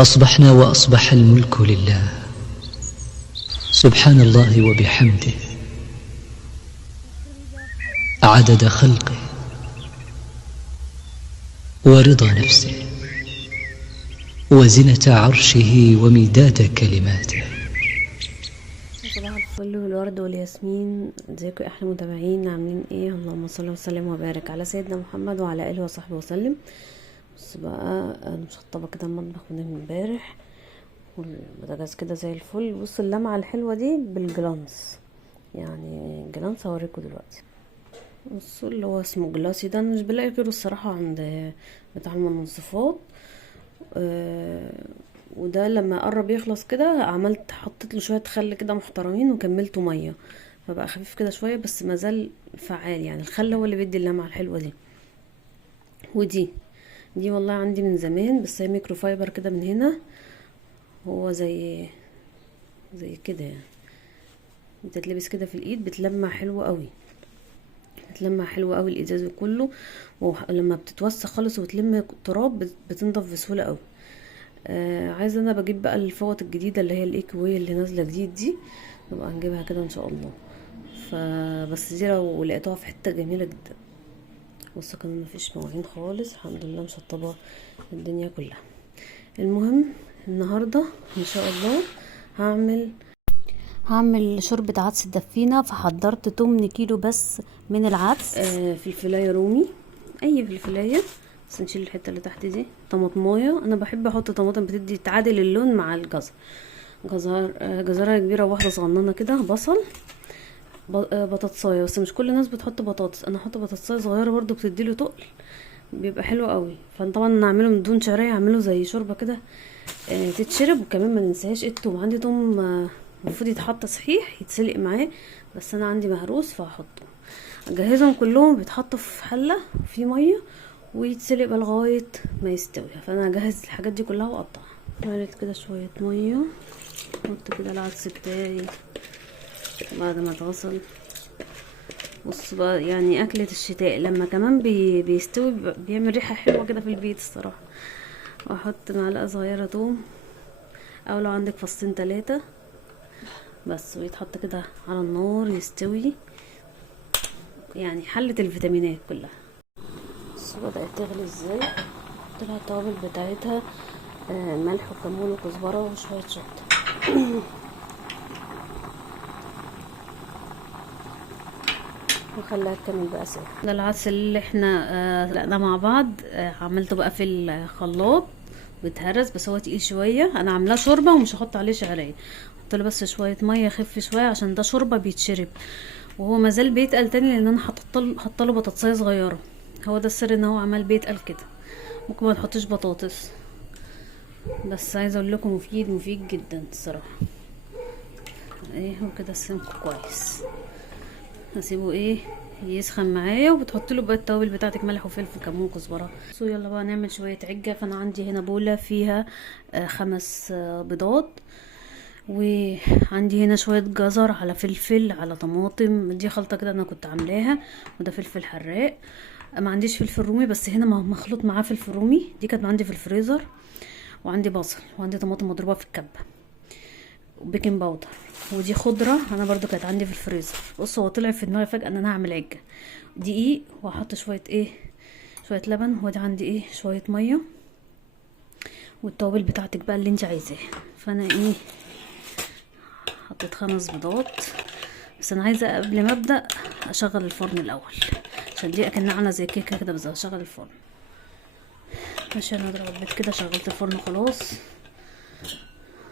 أصبحنا وأصبح الملك لله، سبحان الله وبحمده، عدد خلقه ورضا نفسه وزنة عرشه ومداد كلماته. صباح الفل والورد والياسمين. ازيكم يا احلى متابعين، عاملين ايه؟ اللهم صل وسلم وبارك على سيدنا محمد وعلى اله وصحبه وسلم. بص بقى، انا مشطبه كده المطبخ من امبارح والبوتاجاز كده زي الفل. بص اللمعه الحلوه دي بالجلانس، يعني جلانس هوريكم دلوقتي. بصوا اللي هو اسمه جلاسي ده، مش بلاقي غيره الصراحه عند بتاع المنظفات. وده لما قرب يخلص كده حطيت له شويه خل كده محترمين وكملته ميه، فبقى خفيف كده شويه بس مازال فعال. يعني الخل هو اللي بيدي اللمعه الحلوه دي. ودي والله عندي من زمان، بس هي ميكرو فايبر كده من هنا، هو زي كده يعني، بتتلبس كده في الايد، بتلمع حلوه قوي، بتلمع حلوه قوي الازاز كله. ولما بتتوسخ خالص وتلم تراب بتنضف بسهوله قوي. عايزه انا بجيب بقى الفوط الجديده اللي هي الايك واي اللي نازله جديد دي، نبقى نجيبها كده ان شاء الله. فبس دي لو لقيتوها في حته جميله جدا. بصوا كمان مفيش مواعين خالص، الحمد لله مشطبه الدنيا كلها. المهم النهارده ان شاء الله هعمل شوربه عدس دفينه. فحضرت 8 كيلو بس من العدس، فلفلايه رومي، اي فلفلايه بس نشيل الحته اللي تحت دي. طماطمايه، انا بحب احط طماطم بتدي تعادل اللون مع الجزر. جزرايه كبيره واحده صغننه كده. بصل، بطاطسايه، بس مش كل الناس بتحط بطاطس، انا احط بطاطسايه صغيره برضو بتديله تقل، بيبقى حلو قوي. فطبعا نعمله من دون شعريه، اعمله زي شوربه كده تتشرب. وكمان ما ننساش التوم، عندي توم المفروض يتحط صحيح يتسلق معاه، بس انا عندي مهروس فهحطه. اجهزهم كلهم بيتحطوا في حله في ميه ويتسلق لغايه ما يستوي. فانا اجهز الحاجات دي كلها واقطعها. عملت كده شويه ميه، احط كده العدس بتاعي بعد ما اتغسل. بص بقى، يعني اكلة الشتاء لما كمان بيستوي بيعمل ريحة حلوة كده في البيت الصراحة. واحط معلقة صغيرة توم، او لو عندك فصين 3 بس، ويتحط كده على النار يستوي، يعني حلت الفيتامينات كلها. بص بدأت تغلي ازاي. حط لها التوابل بتاعتها، ملح وكمون وكزبرة وشوية شطة وخليها تكمل بقى سوا. ده العدس اللي احنا سلقناه مع بعض، عملته بقى في الخلاط بيتهرس، بس هو تقيل شويه. انا عاملاه شوربه ومش هحط عليه شعريه، احط له بس شويه ميه خف شويه عشان ده شوربه بيتشرب، وهو مازال بيتقل تاني لان انا حاطه له بطاطسايه صغيره. هو ده السر ان هو عمال بيتقل كده. ممكن ما تحطش بطاطس، بس عايزه اقول لكم مفيد جدا الصراحه. ايه وكده السمك كويس، هسيبه يسخن معايا. وبتحط له بقى التوابل بتاعتك، ملح وفلفل كمون كزبره. يلا بقى نعمل شويه عجه. فانا عندي هنا بوله فيها 5 بيضات، وعندي هنا شويه جزر على فلفل على طماطم. دي خلطه كده انا كنت عاملاها. وده فلفل حراق، ما عنديش فلفل رومي، بس هنا مخلوط معاه فلفل رومي، دي كانت عندي في الفريزر. وعندي بصل، وعندي طماطم مضروبه في الكبه، وبيكنج باودر. ودي خضره انا برضو كانت عندي في الفريزر. بص هو طلع في دماغي فجاه ان انا هعمل عجه. دقيق، وهحط شويه شويه لبن. ودي عندي شويه ميه، والتوابل بتاعتك بقى اللي انت عايزاه. فانا حطيت 5 بيضات، بس انا عايزه قبل ما ابدا اشغل الفرن الاول، عشان دي اكنها عامله زي كيكه كده. بس اشغل الفرن ماشي. انا اضرب البيض كده، شغلت الفرن خلاص.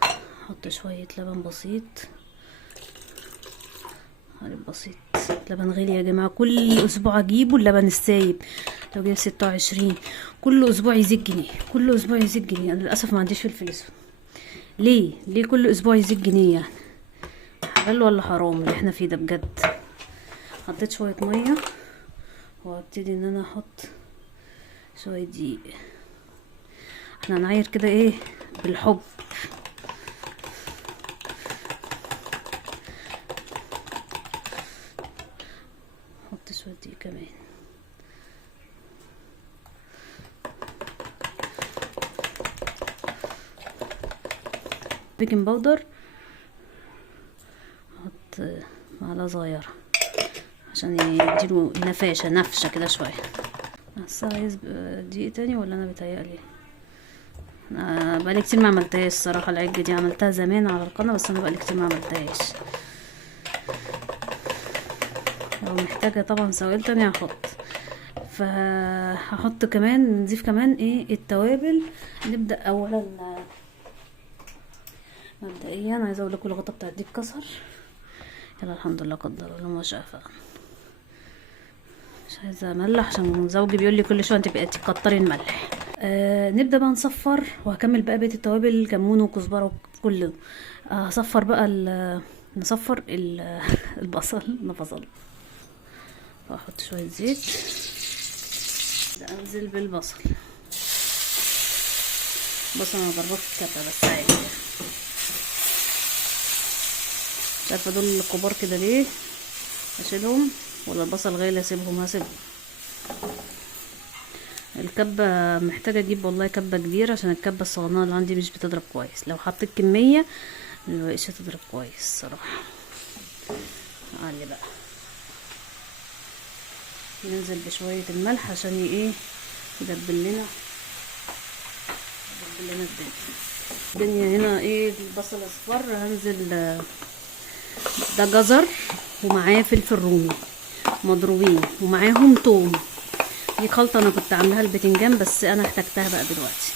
احط شويه لبن بسيط، بسيط. لبن غالي يا جماعه، كل اسبوع اجيبه اللبن السايب. لو جايب 26 كل اسبوع يزيد جنيه، كل اسبوع يزيد جنيه. انا للاسف ما عنديش فلفل اسود. ليه كل اسبوع يزيد جنيه يعني؟ حلال ولا حرام اللي احنا فيه ده بجد؟ حطيت شويه ميه، وابتدي ان انا احط شويه دقيق. احنا هنعاير كده بالحب. احط شويه دقيق كمان. بيكنج باودر، احط معلقه صغيره عشان يديله نفشه كده شويه. بس عايز دقيق تاني ولا انا بتهيألي؟ انا بقالي كتير ما عملتهاش الصراحه. العجه دي عملتها زمان على القناه، بس انا بقالي كتير ما عملتهاش. لو محتاجه طبعا سوائل تانية هحط. فهحط كمان، نضيف كمان ايه التوابل. نبدا اولا مبدئيا عايزه اقول لكم الغطا بتاع دي اتكسر. يلا الحمد لله قدر الله ما شاء فعل. مش عايزه املح عشان زوجي بيقول لي كل شويه انت بقيتي تكتري الملح. نبدا بقى نصفر، وهكمل بقى بقيه التوابل، كمون وكزبره وكله. هصفر بقى نصفر البصل. واحط شويه زيت، انزل بالبصل. بصل انا ضربت الكبه بس عادي. مش عارفه دول الكبار كده ليه، اشيلهم ولا البصل غالي اسيبهم؟ هسيبهم. الكبه محتاجه اجيب والله كبه كبيره، عشان الكبه الصغننه اللي عندي مش بتضرب كويس. لو حطيت كميه مبقتش تضرب كويس الصراحه. علي بقى ننزل بشويه الملح عشان ايه يدبل لنا الدنيا هنا. ايه البصل اصفر، هنزل ده جزر ومعاه فلفل رومي مضروبين ومعاهم توم. دي خلطه انا كنت عاملاها البتنجان، بس انا احتاجتها بقى دلوقتي.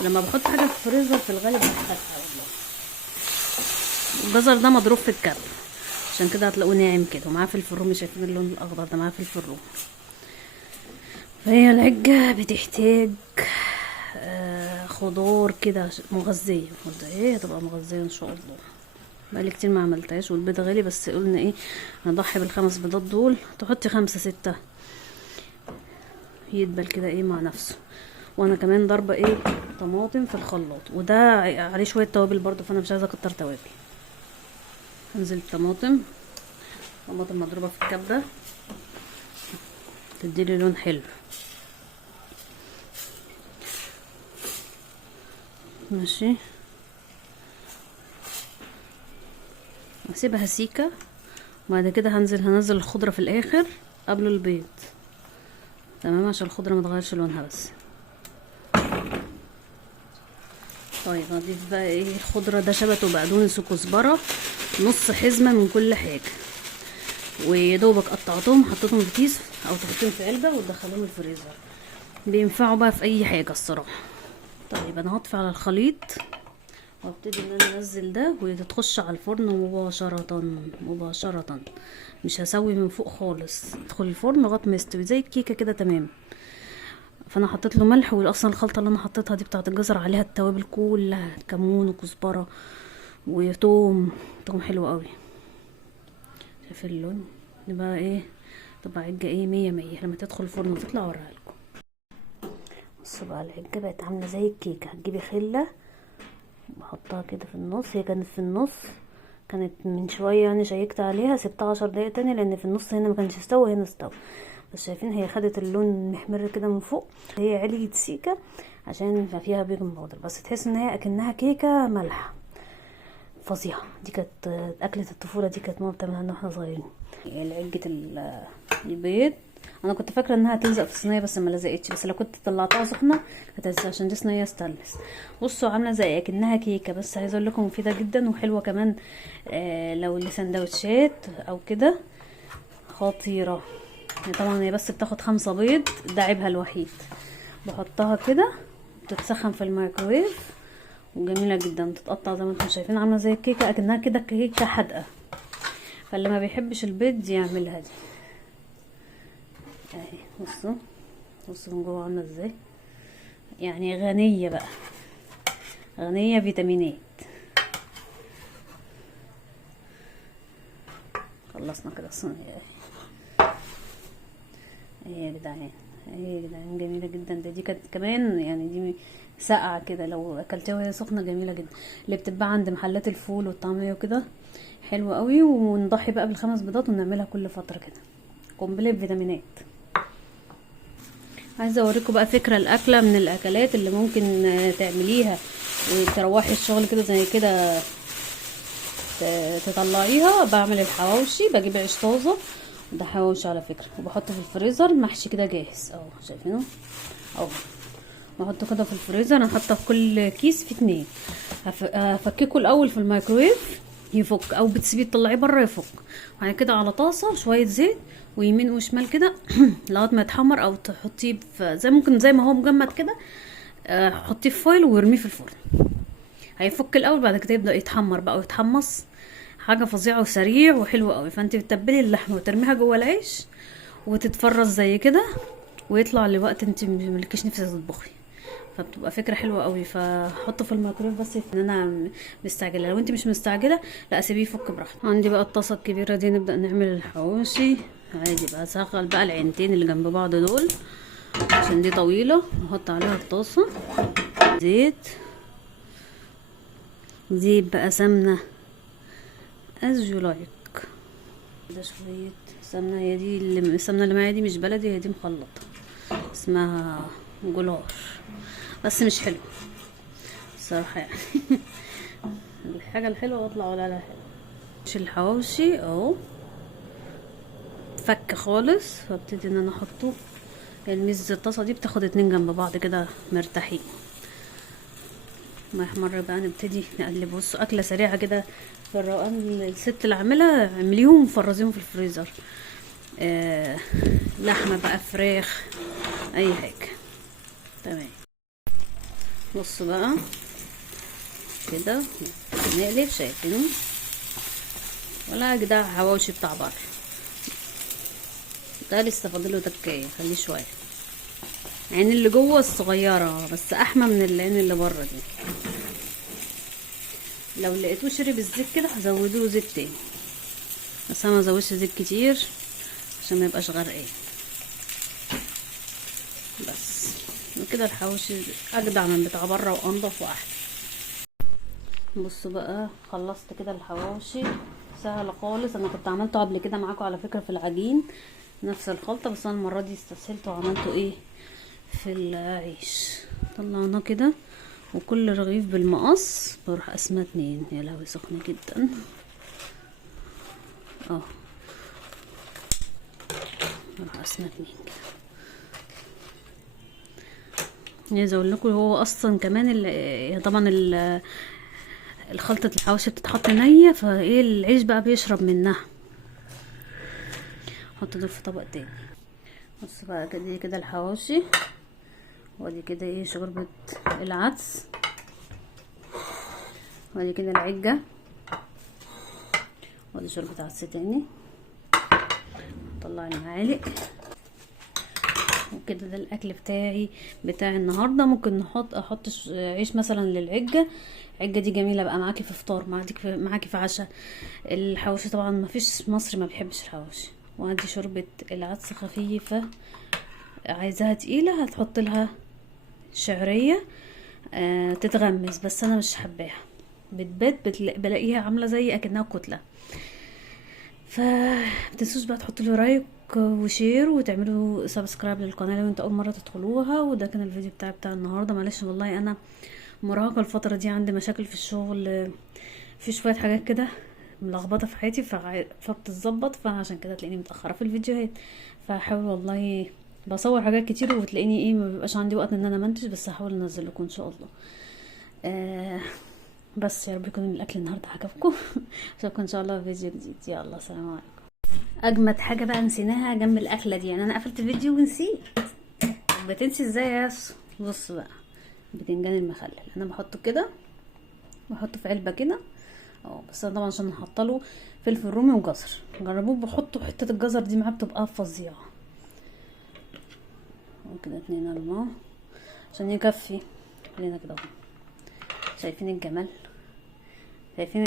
ولما بحط حاجه في الفريزر في الغالب بحتاجها والله. الجزر ده مضروب في الكب، عشان كده هتلاقوه ناعم كده، ومعاه فلفل رومي. شايفين اللون الاخضر ده؟ معاه فلفل رومي. فهي العجه بتحتاج خضار كده مغذيه. ايه هتبقى مغذيه ان شاء الله. بقالي كتير ما عملتهاش، والبيض غالي، بس قلنا ايه نضحي بالخمس بيضات دول. تحطي 5 6 يدبل كده ايه مع نفسه. وانا كمان ضربه ايه طماطم في الخلاط، وده عليه شويه توابل برضو، فانا مش عايزه اكتر توابل. انزل طماطم مضروبه في الكبه تديلي لون حلو. ماشي، هسيبها سيكه، وبعد كده هنزل الخضره في الاخر قبل البيض. تمام، عشان الخضره ما تغيرش لونها بس. طيب هضيف بقى ايه الخضره ده؟ شبت وبقدونس وكزبره، نص حزمه من كل حاجه، ويدوبك قطعتهم حطيتهم في كيس او تحطيهم في علبه وتدخليهم الفريزر. بينفعوا بقى في اي حاجه الصراحه. طيب انا هطفي على الخليط وابتدي ان انا انزل ده، وتخش على الفرن مباشره. مش هسوي من فوق خالص، تدخل الفرن لغايه ما يستوي زي الكيكه كده. تمام. فانا حطيت له ملح، واصلا الخلطه اللي انا حطيتها دي بتاعه الجزر عليها التوابل كلها، كمون وكزبره وتوم حلو قوي. شايف اللون؟ يبقى ايه تبقى عجه ايه 100 لما تدخل الفرن وتطلع اوريها لكم. بصوا بقى العجه بقت عامله زي الكيكه. هتجيبي خله بحطها كده في النص. هي كانت في النص، كانت من شويه يعني شيكت عليها، سبتها 10 دقايق تاني، لان في النص هنا ما كانش استوى هنا استوى. بس شايفين هي خدت اللون محمر كده من فوق. هي عليت سيكه عشان فيها بيكنج باودر، بس تحس ان هي اكنها كيكه مالحه فظيعه. دي كانت اكله الطفوله، دي كانت ماما بتعملها لنا واحنا صغيرين. عجه البيض انا كنت فاكره انها تلزق في الصينيه، بس ما لزقتش. بس لو كنت طلعتها سخنه كانت عشان دي صينيه ستانلس. بصوا عامله زي اكنها كيكه، بس عايزه اقول لكم مفيده جدا وحلوه كمان. لو لسندوتشات او كده خطيره. طبعا هي بس بتاخد 5 بيض، ده عيبها الوحيد. بحطها كده تتسخن في الميكرويف، وجميله جدا. تتقطع زي ما انتم شايفين، عامله زي الكيكه اكنها كده كيكه حادقه. فاللي ما بيحبش البيض يعملها دي. اهي بصوا من جوه عامله ازاي، يعني غنيه بقى، غنيه فيتامينات. خلصنا كده الصينيه اهي يا جدعان. جميله جدا. دي كانت كمان يعني دي ساقعه كده، لو اكلتها وهي سخنه جميله جدا. اللي بتتباع عند محلات الفول والطعميه وكده حلوه قوي. ونضحي بقى ب5 بيضات ونعملها كل فتره كده، قنبله فيتامينات. عايزه اوريكم بقى فكره الاكله من الاكلات اللي ممكن تعمليها وتروحي الشغل كده زي كده تطلعيها. بعمل الحواوشي، بجيب عيش طازه، ده حواوشي على فكره، وبحطه في الفريزر محشي كده جاهز اهو، شايفينه اهو. بحطه كده في الفريزر. انا حاطه في كل كيس في 2. هفككه الاول في الميكرويف يفك، او بتسيبيه تطلعيه بره يفك. بعد كده على طاسه شويه زيت ويمين وشمال كده لغايه ما يتحمر، او تحطيه في زي ممكن زي ما هو مجمد كده، حطيه في فويل وارميه في الفرن. هيفك الاول، بعد كده يبدا يتحمر بقى ويتحمص. حاجه فظيعه وسريع وحلو قوي. فانت بتتبلي اللحمه وترميها جوه العيش وتتفرز زي كده، ويطلع لوقت انت ملكيش نفس تطبخي، فبتبقى فكره حلوه قوي. فحطه في الميكرويف بس ان انا مستعجله. لو انت مش مستعجله لا سيبيه يفك براحته. عندي بقى الطاسه الكبيره دي، نبدا نعمل الحواوشي عادي بقى. اشغل بقى العينتين اللي جنب بعض دول عشان دي طويله، احط عليها الطاسه زيت بقى، سمنه as you like. ده شويه سمنه، هي دي السمنه اللي معايا دي مش بلدي، هي دي مخلطه اسمها جولار، بس مش حلو الصراحه يعني. الحاجه الحلوه بطلع ولا لا حلو. مش الحواوشي اهو فك خالص، فابتدي ان انا احطه. الميز الطاسه دي بتاخد 2 جنب بعض كده مرتاحين. ما يحمر بقى نبتدي نقلب. بصوا اكله سريعه كده في الروقان. الست اللي عاملها اعمليهم وفرزيهم في الفريزر. لحمه بقى، فراخ، اي حاجه تمام. بصوا بقى كده نقلب، شايفينه ولا جدع حواوشي بتاع بره. ده لسه فاضله تكايه، خليه شويه. العين اللي جوه الصغيره بس احمى من العين اللي بره دي. لو لقيتوه شرب الزيت كده هزودوله زيت تاني، بس انا مزودش زيت كتير عشان ما يبقاش غرقان. بس وكده الحواوشي اجدع من بتاع بره وانضف واحلى. بصوا بقى خلصت كده الحواوشي، سهل خالص. انا كنت عملته قبل كده معاكم على فكره في العجين نفس الخلطه، بس انا المره دي استسهلت وعملته ايه في العيش. طلعناه كده، وكل رغيف بالمقص بروح قسمه 2. يا لهوي سخنه جدا بروح قسمه 2 كده. عايزه اقول لكم هو اصلا كمان طبعا الخلطه الحواوشي بتتحط نيه، فايه العيش بقى بيشرب منها. احط دول في طبق تاني. بص بقى كده الحواوشي، وادي كده ايه شوربه العدس، وادي كده العجه، وادي شوربه عدس تاني. طلع المعالق وكده. ده الاكل بتاع النهارده. ممكن احط عيش مثلا للعجه. العجه دي جميله بقى معاكي في فطار، معاكي في عشاء. الحواوشي طبعا ما فيش مصري ما بيحبش الحواوشي. وعندي شوربه العدس خفيفه، عايزاها تقيله هتحط لها شعريه تتغمس، بس انا مش حباها. بلاقيها عامله زي اكنها كتله. فمتنسوش بقى تحطوا لي رايك وشير وتعملوا سبسكرايب للقناه لو انت اول مره تدخلوها. وده كان الفيديو بتاع النهارده. معلش والله انا مرهقه الفتره دي، عندي مشاكل في الشغل، في شويه حاجات كده ملخبطه في حياتي فبتتظبط، فعشان كده تلاقيني متاخره في الفيديوهات. فهحاول والله بصور حاجات كتير وتلاقيني ايه ما بيبقاش عندي وقت ان انا منتج، بس هحاول انزل لكم ان شاء الله. بس يا رب يكون الاكل النهارده عجبكم. اشوفكم ان شاء الله في فيديو جديد. يلا سلام عليكم. اجمد حاجه بقى نسيناها جنب الاكله دي، يعني انا قفلت الفيديو ونسيت. بتنسي ازاي يا ياسو؟ بص بقى البتنجان المخلل انا بحطه كده، بحطه في علبه كده بس انا طبعا عشان نحطله فلفل رومي وجزر. جربوه بحطوا حته الجزر دي معاه بتبقى فظيعه. وكده 2 الماء عشان يكفي خلينا كده. شايفين الجمال؟ شايفين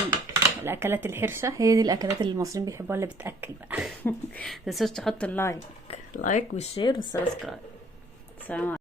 الاكلات الحرشه؟ هي دي الاكلات اللي المصريين بيحبوها، اللي بتاكل بقى. متنسوش تحطوا اللايك والشير والسبسكرايب. سلام عليكم.